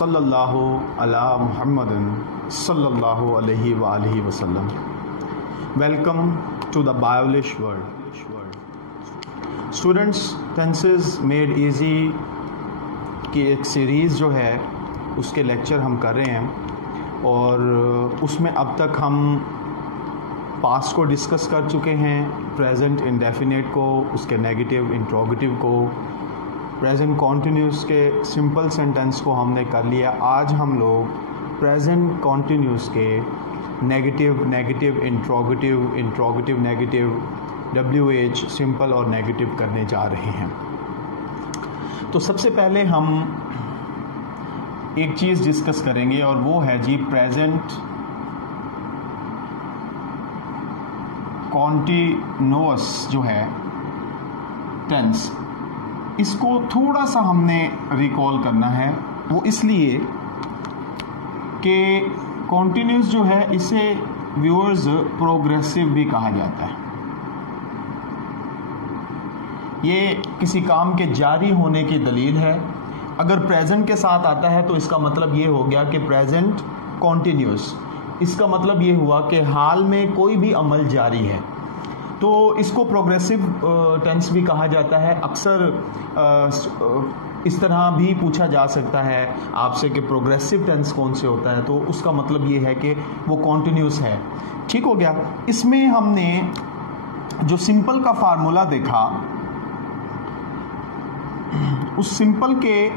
सल्लल्लाहु अला मुहम्मदिन सल्लल्लाहु अलैहि व आलिहि वसल्लम। Welcome to the Biolish world. Students, tenses made easy की एक सीरीज़ जो है उसके लेक्चर हम कर रहे हैं और उसमें अब तक हम पास्ट को डिस्कस कर चुके हैं, प्रेजेंट इंडेफिनिट को, उसके नेगेटिव इंट्रोगेटिव को, प्रेजेंट कॉन्टिन्यूस के सिंपल सेंटेंस को हमने कर लिया। आज हम लोग प्रेजेंट कॉन्टिन्यूस के negative interrogative negative WH simple और नेगेटिव करने जा रहे हैं। तो सबसे पहले हम एक चीज़ डिस्कस करेंगे और वो है जी प्रेजेंट कॉन्टिन्यूअस जो है टेंस, इसको थोड़ा सा हमने रिकॉल करना है। वो इसलिए कि कॉन्टिन्यूस जो है इसे व्यूअर्स प्रोग्रेसिव भी कहा जाता है। ये किसी काम के जारी होने की दलील है। अगर प्रेजेंट के साथ आता है तो इसका मतलब ये हो गया कि प्रेजेंट कॉन्टिन्यूस, इसका मतलब ये हुआ कि हाल में कोई भी अमल जारी है, तो इसको प्रोग्रेसिव टेंस भी कहा जाता है। अक्सर इस तरह भी पूछा जा सकता है आपसे कि प्रोग्रेसिव टेंस कौन से होता है, तो उसका मतलब ये है कि वो कॉन्टिन्यूस है। ठीक हो गया। इसमें हमने जो सिंपल का फार्मूला देखा, उस सिंपल के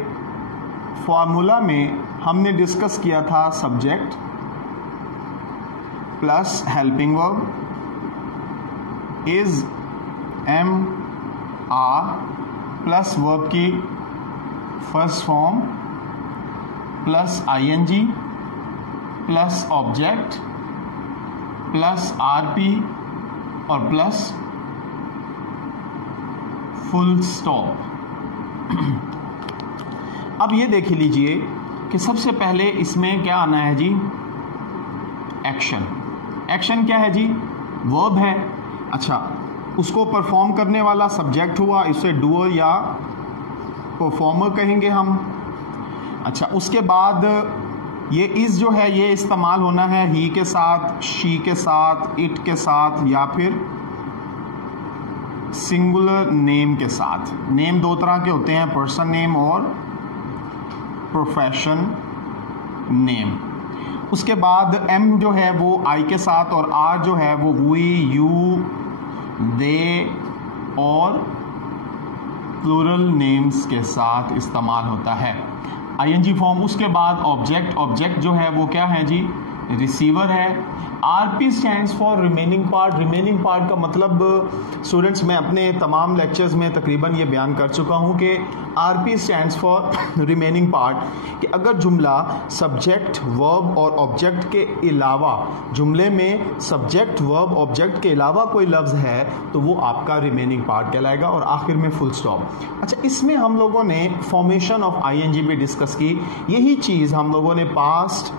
फार्मूला में हमने डिस्कस किया था subject plus helping verb is MR plus verb की first form plus ING plus object plus RP और प्लस फुल स्टॉप। अब ये देख लीजिए कि सबसे पहले इसमें क्या आना है जी, एक्शन। एक्शन क्या है जी, वर्ब है। अच्छा, उसको परफॉर्म करने वाला सब्जेक्ट हुआ, इसे डूअर या परफॉर्मर कहेंगे हम। अच्छा, उसके बाद ये इस जो है ये इस्तेमाल होना है ही के साथ, शी के साथ, इट के साथ या फिर सिंगुलर नेम के साथ। नेम दो तरह के होते हैं, पर्सन नेम और प्रोफेशन नेम। उसके बाद M जो है वो I के साथ और R जो है वो वी, यू, दे और प्लूरल नेम्स के साथ इस्तेमाल होता है, ING फॉर्म। उसके बाद ऑब्जेक्ट। ऑब्जेक्ट जो है वो क्या है जी, रिसीवर है। RP stands for remaining part. Remaining part का मतलब स्टूडेंट्स मैं अपने तमाम लेक्चर्स में तकरीबन ये बयान कर चुका हूँ कि RP stands for remaining part, कि अगर जुमला सब्जेक्ट वर्ब और ऑब्जेक्ट के अलावा, जुमले में सब्जेक्ट वर्ब ऑब्जेक्ट के अलावा कोई लफ्ज़ है तो वो आपका रिमेनिंग पार्ट कहलाएगा, और आखिर में फुल स्टॉप। अच्छा, इसमें हम लोगों ने फॉर्मेशन ऑफ ING भी डिस्कस की। यही चीज़ हम लोगों ने पास्ट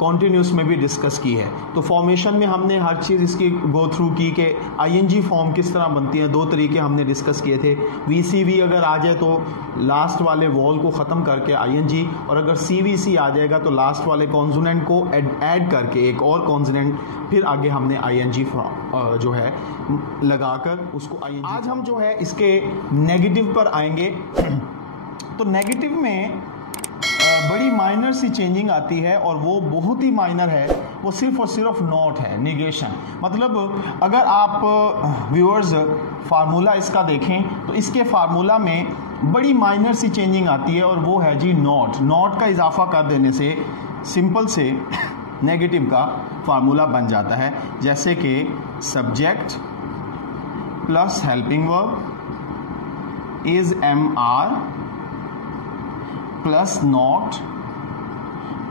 कॉन्टिन्यूस में भी डिस्कस की है। तो फॉर्मेशन में हमने हर चीज़ इसकी गो थ्रू की कि ING फॉर्म किस तरह बनती है। दो तरीके हमने डिस्कस किए थे। VCV अगर आ जाए तो लास्ट वाले वॉल को ख़त्म करके ING, और अगर CVC आ जाएगा तो लास्ट वाले कॉन्सोनेंट को ऐड करके एक और कॉन्सोनेंट, फिर आगे हमने ING जो है लगाकर उसको ING। आज हम जो है इसके नेगेटिव पर आएंगे। तो नेगेटिव में बड़ी माइनर सी चेंजिंग आती है और वो बहुत ही माइनर है, वो सिर्फ और सिर्फ नॉट है, निगेशन। मतलब अगर आप व्यूअर्स फार्मूला इसका देखें तो इसके फार्मूला में बड़ी माइनर सी चेंजिंग आती है और वो है जी नॉट। नॉट का इजाफा कर देने से सिंपल से नेगेटिव का फार्मूला बन जाता है, जैसे कि subject plus helping verb is MR plus not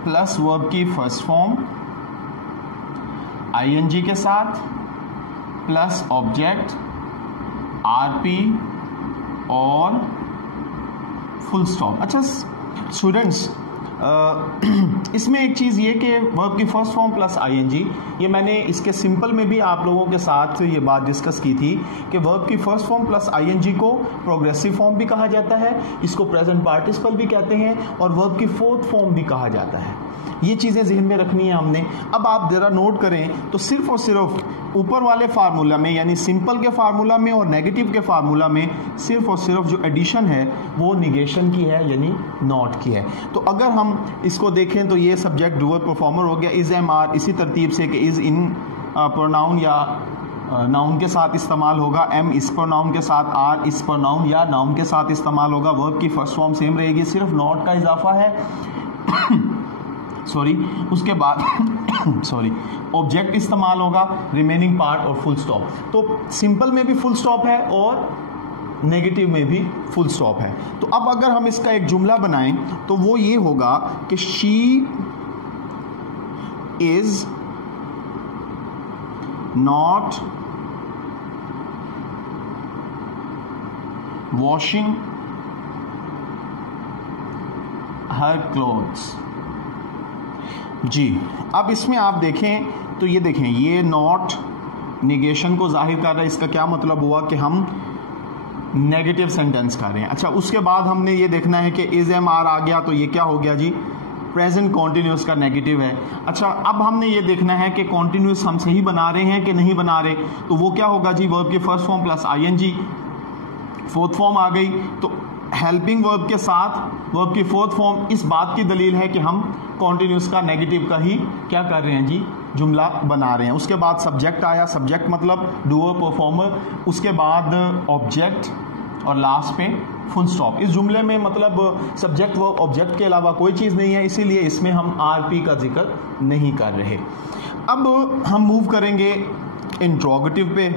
plus verb की फर्स्ट फॉर्म ING के साथ प्लस ऑब्जेक्ट RP और फुल स्टॉप। अच्छा स्टूडेंट्स, इसमें एक चीज़ ये कि वर्ब की फर्स्ट फॉर्म प्लस आईएनजी, ये मैंने इसके सिंपल में भी आप लोगों के साथ ये बात डिस्कस की थी कि वर्ब की फर्स्ट फॉर्म प्लस आईएनजी को प्रोग्रेसिव फॉर्म भी कहा जाता है, इसको प्रेजेंट पार्टिसिपल भी कहते हैं और वर्ब की फोर्थ फॉर्म भी कहा जाता है। ये चीज़ें जहन में रखनी है हमने। अब आप ज़रा नोट करें तो सिर्फ और सिर्फ ऊपर वाले फार्मूला में यानी सिंपल के फार्मूला में और नेगेटिव के फार्मूला में सिर्फ और सिर्फ जो एडिशन है वो निगेशन की है यानी नॉट की है। तो अगर हम इसको देखें तो ये सब्जेक्ट डूअर परफॉर्मर हो गया, इज़ एम आर इसी तरतीब से कि इज़ इन प्रोनाउन या नाउन के साथ इस्तेमाल होगा, एम इस प्रोनाउन के साथ, आर इस प्रोनाउन या नाउन के साथ इस्तेमाल होगा। वर्ब की फर्स्ट फॉर्म सेम रहेगी, सिर्फ नॉट का इजाफा है सॉरी उसके बाद सॉरी ऑब्जेक्ट इस्तेमाल होगा, रिमेनिंग पार्ट और फुल स्टॉप। तो सिंपल में भी फुल स्टॉप है और नेगेटिव में भी फुल स्टॉप है। तो अब अगर हम इसका एक जुमला बनाएं तो वो ये होगा कि she is not washing her clothes. जी अब इसमें आप देखें तो ये देखें, ये नॉट निगेशन को जाहिर कर रहा है। इसका क्या मतलब हुआ कि हम नेगेटिव सेंटेंस कर रहे हैं। अच्छा, उसके बाद हमने ये देखना है कि इज एम आर आ गया तो ये क्या हो गया जी, प्रेजेंट कॉन्टिन्यूस का नेगेटिव है। अच्छा, अब हमने ये देखना है कि कॉन्टिन्यूस हम सही बना रहे हैं कि नहीं बना रहे, तो वो क्या होगा जी, वर्ब की first form plus ING, fourth form आ गई। तो हेल्पिंग वर्ब के साथ वर्ब की फोर्थ फॉर्म इस बात की दलील है कि हम कॉन्टिन्यूस का नेगेटिव का ही क्या कर रहे हैं जी, जुमला बना रहे हैं। उसके बाद सब्जेक्ट आया, सब्जेक्ट मतलब डूअर परफॉर्मर, उसके बाद ऑब्जेक्ट और लास्ट पे फुल स्टॉप। इस जुमले में मतलब सब्जेक्ट वर्ब ऑब्जेक्ट के अलावा कोई चीज़ नहीं है, इसीलिए इसमें हम आरपी का जिक्र नहीं कर रहे। अब हम मूव करेंगे इंट्रोगेटिव पे।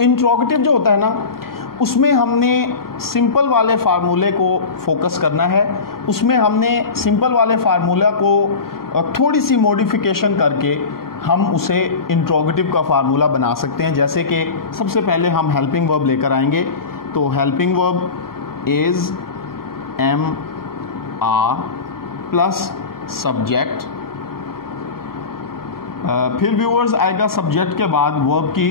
इंट्रोगेटिव जो होता है ना, उसमें हमने सिंपल वाले फार्मूले को फोकस करना है। उसमें हमने सिंपल वाले फार्मूला को थोड़ी सी मॉडिफिकेशन करके हम उसे इंट्रोगेटिव का फार्मूला बना सकते हैं। जैसे कि सबसे पहले हम हेल्पिंग वर्ब लेकर आएंगे। तो helping verb is am are plus subject, फिर व्यूअर्स आएगा सब्जेक्ट के बाद वर्ब की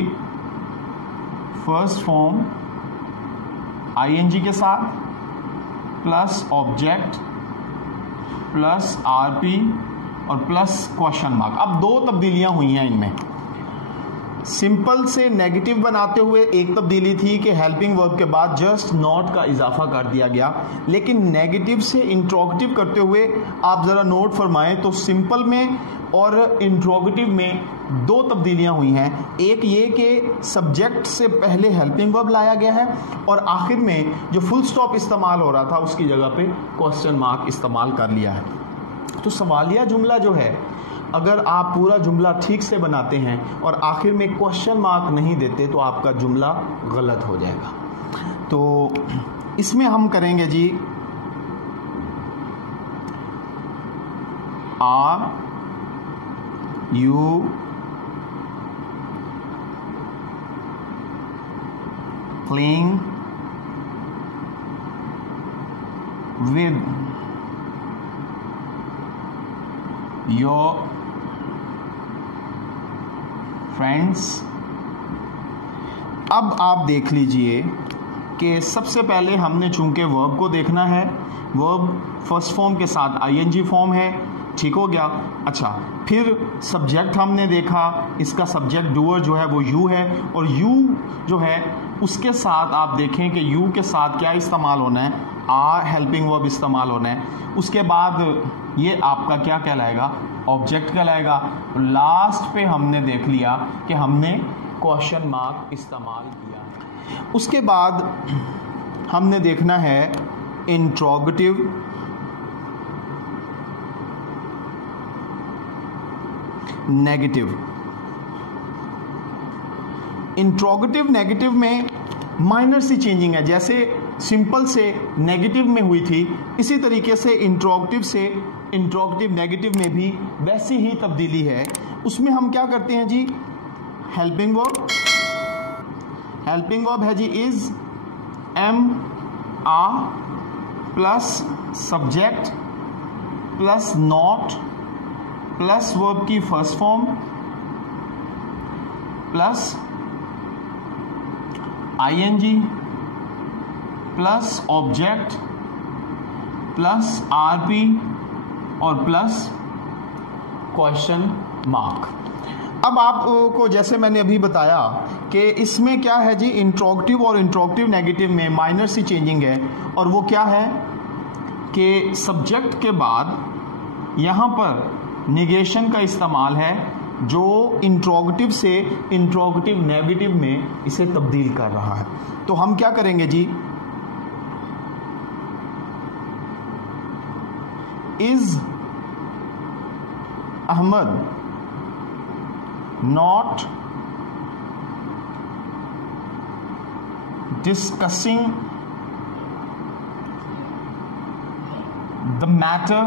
फर्स्ट फॉर्म आईएनजी के साथ प्लस ऑब्जेक्ट प्लस आरपी और प्लस क्वेश्चन मार्क। अब दो तब्दीलियां हुई हैं इनमें। सिंपल से नेगेटिव बनाते हुए एक तब्दीली थी कि हेल्पिंग वर्ब के बाद जस्ट नॉट का इजाफा कर दिया गया, लेकिन नेगेटिव से इंट्रोगेटिव करते हुए आप ज़रा नोट फरमाएं तो सिंपल में और इंट्रोगेटिव में दो तब्दीलियां हुई हैं। एक ये कि सब्जेक्ट से पहले हेल्पिंग वर्ब लाया गया है और आखिर में जो फुल स्टॉप इस्तेमाल हो रहा था उसकी जगह पे क्वेश्चन मार्क इस्तेमाल कर लिया है। तो सवालिया जुमला जो है, अगर आप पूरा जुमला ठीक से बनाते हैं और आखिर में क्वेश्चन मार्क नहीं देते तो आपका जुमला गलत हो जाएगा। तो इसमें हम करेंगे जी are you playing with your friends. अब आप देख लीजिए कि सबसे पहले हमने चूंकि वर्ब को देखना है, वर्ब फर्स्ट फॉर्म के साथ आईएनजी फॉर्म है, ठीक हो गया। अच्छा, फिर सब्जेक्ट हमने देखा, इसका सब्जेक्ट डूअर जो है वो यू है और यू जो है उसके साथ आप देखें कि यू के साथ क्या इस्तेमाल होना है, आर हेल्पिंग वर्ब इस्तेमाल होना है। उसके बाद ये आपका क्या कहलाएगा, ऑब्जेक्ट कहलाएगा। लास्ट पे हमने देख लिया कि हमने क्वेश्चन मार्क इस्तेमाल किया है। उसके बाद हमने देखना है इंट्रोगेटिव नेगेटिव। इंट्रोगेटिव नेगेटिव में माइनर सी चेंजिंग है, जैसे सिंपल से नेगेटिव में हुई थी, इसी तरीके से इंट्रोगेटिव से इंट्रोगेटिव नेगेटिव में भी वैसी ही तब्दीली है। उसमें हम क्या करते हैं जी, हेल्पिंग हेल्पिंग वर्ब है जी is, am are plus subject plus not plus verb की first form plus ING plus object plus RP और प्लस क्वेश्चन मार्क। अब आपको जैसे मैंने अभी बताया कि इसमें क्या है जी, इंट्रोगेटिव और इंट्रोगेटिव नेगेटिव में माइनर सी चेंजिंग है, और वो क्या है कि सब्जेक्ट के बाद यहाँ पर निगेशन का इस्तेमाल है जो इंट्रोगेटिव से इंट्रोगेटिव नेगेटिव में इसे तब्दील कर रहा है। तो हम क्या करेंगे जी, is Ahmed not discussing the matter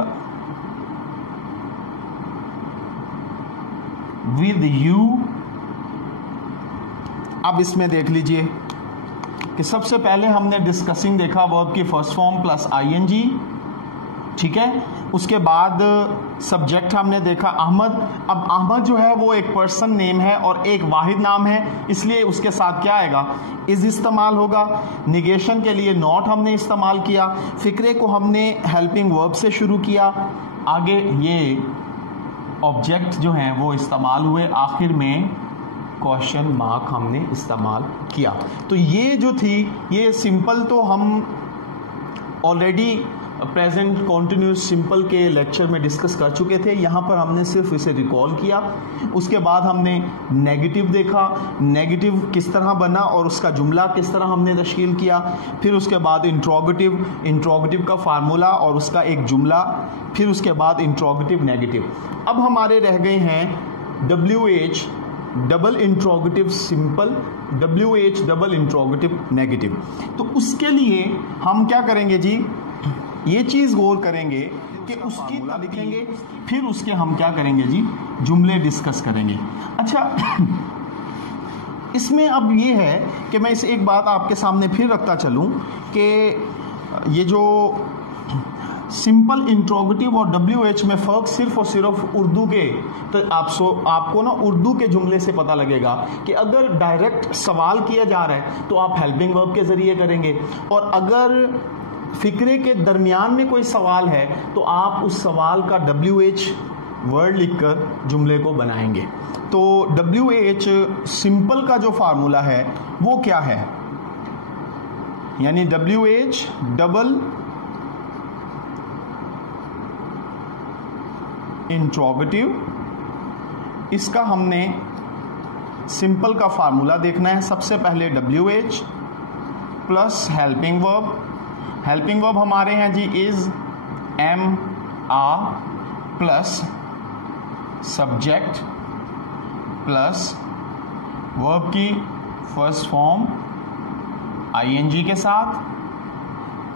with you। अब इसमें देख लीजिए कि सबसे पहले हमने डिस्कसिंग देखा, वर्ब की फर्स्ट फॉर्म प्लस आईएनजी, ठीक है। उसके बाद सब्जेक्ट हमने देखा अहमद। अब अहमद जो है वो एक पर्सन नेम है और एक वाहिद नाम है, इसलिए उसके साथ क्या आएगा, इज इस्तेमाल होगा। निगेशन के लिए नॉट हमने इस्तेमाल किया। फिक्रे को हमने हेल्पिंग वर्ब से शुरू किया, आगे ये ऑब्जेक्ट जो हैं वो इस्तेमाल हुए, आखिर में क्वेश्चन मार्क हमने इस्तेमाल किया। तो ये जो थी ये सिंपल तो हम ऑलरेडी प्रेजेंट कॉन्टिन्यूस सिंपल के लेक्चर में डिस्कस कर चुके थे, यहाँ पर हमने सिर्फ इसे रिकॉल किया। उसके बाद हमने नेगेटिव देखा, नेगेटिव किस तरह बना और उसका जुमला किस तरह हमने तश्कील किया। फिर उसके बाद इंट्रोगेटिव, इंट्रोगेटिव का फार्मूला और उसका एक जुमला, फिर उसके बाद इंट्रोगेटिव नेगेटिव। अब हमारे रह गए हैं WH double interrogative simple, WH double interrogative negative. तो उसके लिए हम क्या करेंगे जी, ये चीज़ गौर करेंगे कि उसकी लिखेंगे, फिर उसके हम क्या करेंगे जी, जुमले डिस्कस करेंगे। अच्छा इसमें अब ये है कि मैं इस एक बात आपके सामने फिर रखता चलूँ कि ये जो सिंपल इंट्रोगेटिव और WH में फ़र्क सिर्फ और सिर्फ उर्दू के, तो आपको ना उर्दू के जुमले से पता लगेगा कि अगर डायरेक्ट सवाल किया जा रहा है तो आप हेल्पिंग वर्ब के ज़रिए करेंगे, और अगर फिक्रे के दरमियान में कोई सवाल है तो आप उस सवाल का WH वर्ड लिखकर जुमले को बनाएंगे। तो WH सिंपल का जो फार्मूला है वो क्या है, यानी WH डबल इंट्रोगेटिव, इसका हमने सिंपल का फार्मूला देखना है। सबसे पहले WH plus helping verb. Helping verb हमारे हैं जी is, am are plus subject plus verb की फर्स्ट फॉर्म आईएनजी के साथ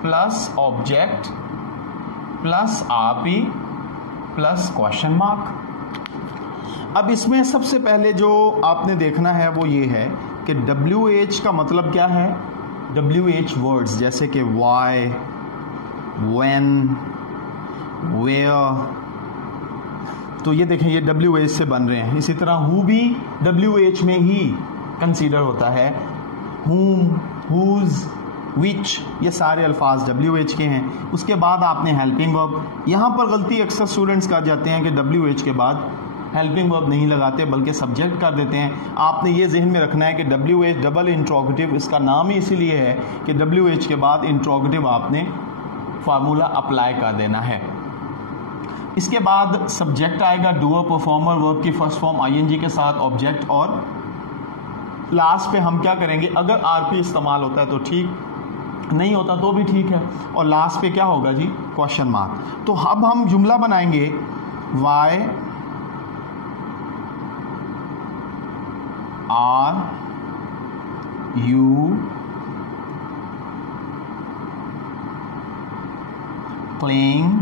plus object plus RP plus question mark. अब इसमें सबसे पहले जो आपने देखना है वो ये है कि WH का मतलब क्या है। WH वर्ड्स जैसे कि why, when, where, तो ये देखें ये WH से बन रहे हैं। इसी तरह who भी WH में ही कंसीडर होता है, whom, whose, which, ये सारे अल्फाज WH के हैं। उसके बाद आपने हेल्पिंग वर्ब, यहाँ पर गलती अक्सर स्टूडेंट्स कर जाते हैं कि WH के बाद हेल्पिंग वर्ब नहीं लगाते बल्कि सब्जेक्ट कर देते हैं। आपने ये जहन में रखना है कि WH डबल इंट्रोगेटिव, इसका नाम ही इसीलिए है कि WH के बाद इंट्रोगेटिव आपने फार्मूला अप्लाई कर देना है। इसके बाद सब्जेक्ट आएगा, डूअर परफॉर्मर, वर्ब की फर्स्ट फॉर्म आईएनजी के साथ ऑब्जेक्ट, और लास्ट पे हम क्या करेंगे, अगर आरपी इस्तेमाल होता है तो ठीक, नहीं होता तो भी ठीक है, और लास्ट पे क्या होगा जी, क्वेश्चन मार्क। तो अब हम जुमला बनाएंगे, why are you playing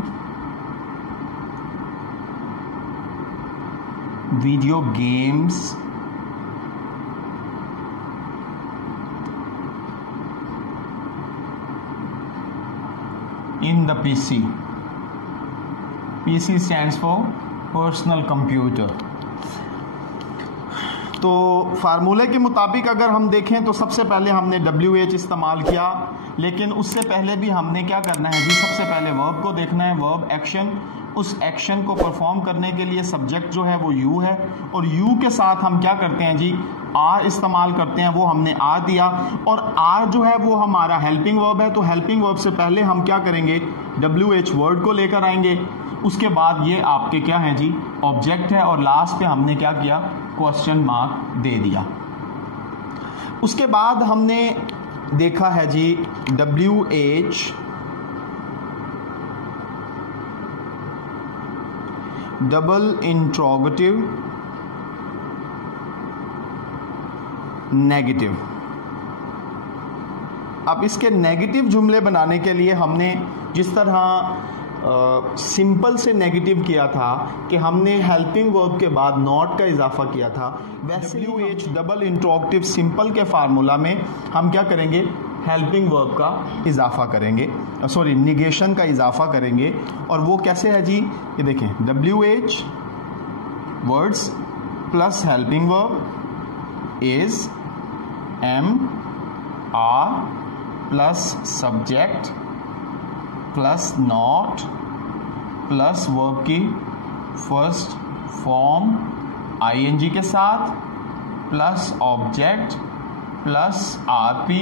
video games in the PC. PC stands for personal computer. तो फार्मूले के मुताबिक अगर हम देखें तो सबसे पहले हमने WH इस्तेमाल किया, लेकिन उससे पहले भी हमने क्या करना है जी, सबसे पहले वर्ब को देखना है, वर्ब एक्शन। उस एक्शन को परफॉर्म करने के लिए सब्जेक्ट जो है वो यू है, और यू के साथ हम क्या करते हैं जी, आर इस्तेमाल करते हैं। वो हमने आर दिया, और आर जो है वो हमारा हेल्पिंग वर्ब है। तो हेल्पिंग वर्ब से पहले हम क्या करेंगे, WH वर्ड को लेकर आएंगे। उसके बाद ये आपके क्या है जी, ऑब्जेक्ट है, और लास्ट पे हमने क्या किया, क्वेश्चन मार्क दे दिया। उसके बाद हमने देखा है जी WH डबल इंट्रोगेटिव नेगेटिव। अब इसके नेगेटिव जुमले बनाने के लिए हमने जिस तरह सिंपल से नेगेटिव किया था कि हमने हेल्पिंग वर्ब के बाद नॉट का इजाफा किया था, वैसे WH डबल इंट्रोगेटिव सिंपल के फार्मूला में हम क्या करेंगे, हेल्पिंग वर्ब का इजाफा करेंगे, सॉरी निगेशन का इजाफा करेंगे। और वो कैसे है जी, ये देखें, WH words plus helping verb is MR plus subject plus not plus verb की फर्स्ट फॉर्म ING के साथ plus object plus RP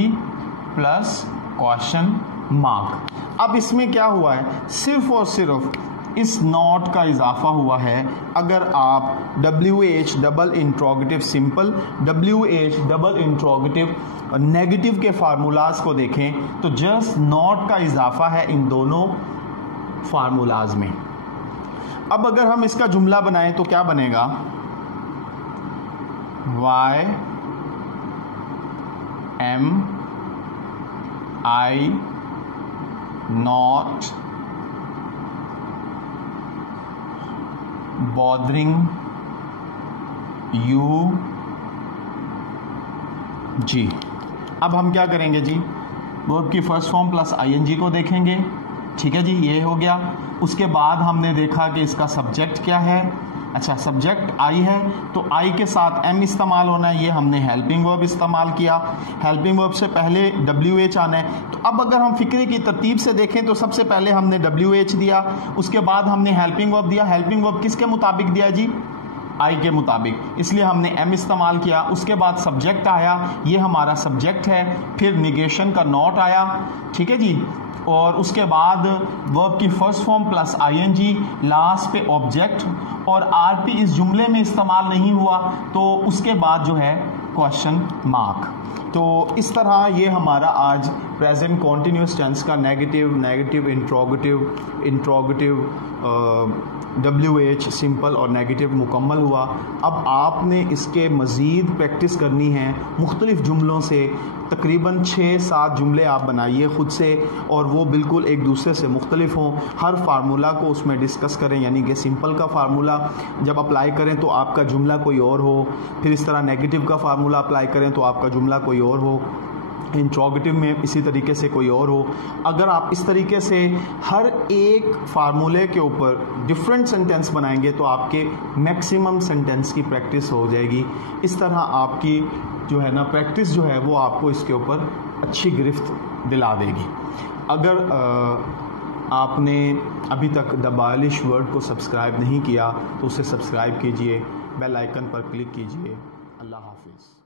plus question mark. अब इसमें क्या हुआ है, सिर्फ और सिर्फ इस नॉट का इजाफा हुआ है। अगर आप WH double interrogative simple, WH double interrogative negative के फार्मूलाज को देखें तो जस्ट नॉट का इजाफा है इन दोनों फार्मूलाज में। अब अगर हम इसका जुमला बनाएं तो क्या बनेगा, Y M I not bothering you जी। अब हम क्या करेंगे जी, वर्ब की फर्स्ट फॉर्म प्लस ING को देखेंगे, ठीक है जी, ये हो गया। उसके बाद हमने देखा कि इसका सब्जेक्ट क्या है, अच्छा सब्जेक्ट I है तो I के साथ M इस्तेमाल होना है, ये हमने हेल्पिंग वर्ब इस्तेमाल किया। हेल्पिंग वर्ब से पहले WH आना है। तो अब अगर हम फिक्रे की तरतीब से देखें तो सबसे पहले हमने WH दिया, उसके बाद हमने हेल्पिंग वर्ब दिया। हेल्पिंग वर्ब किसके मुताबिक दिया जी, I के मुताबिक, इसलिए हमने M इस्तेमाल किया। उसके बाद सब्जेक्ट आया, ये हमारा सब्जेक्ट है, फिर निगेशन का नॉट आया, ठीक है जी, और उसके बाद वर्ब की first form plus ING, last पे ऑब्जेक्ट, और RP इस जुमले में इस्तेमाल नहीं हुआ तो उसके बाद जो है क्वेश्चन मार्क। तो इस तरह ये हमारा आज प्रेजेंट कॉन्टिन्यूस टेंस का negative, negative interrogative, WH simple और नेगेटिव मुकम्मल हुआ। अब आपने इसके मज़ीद प्रैक्टिस करनी है मुख्तलिफ़ जुमलों से, तकरीबन 6-7 जुमले आप बनाइए ख़ुद से, और वो बिल्कुल एक दूसरे से मुख्तलिफ हों। हर फार्मूला को उसमें डिस्कस करें, यानी कि सिंपल का फार्मूला जब अप्लाई करें तो आपका जुमला कोई और हो, फिर इस तरह नेगेटिव का फार्मूला अप्लाई करें तो आपका जुमला कोई और हो, इंट्रोगेटिव में इसी तरीके से कोई और हो। अगर आप इस तरीके से हर एक फार्मूले के ऊपर डिफरेंट सेंटेंस बनाएंगे तो आपके मैक्सिमम सेंटेंस की प्रैक्टिस हो जाएगी। इस तरह आपकी जो है ना प्रैक्टिस जो है वो आपको इसके ऊपर अच्छी गिरफ्त दिला देगी। अगर आपने अभी तक द बालिश वर्ल्ड को सब्सक्राइब नहीं किया तो उसे सब्सक्राइब कीजिए, बेल आइकन पर क्लिक कीजिए। अल्लाह हाफिज़।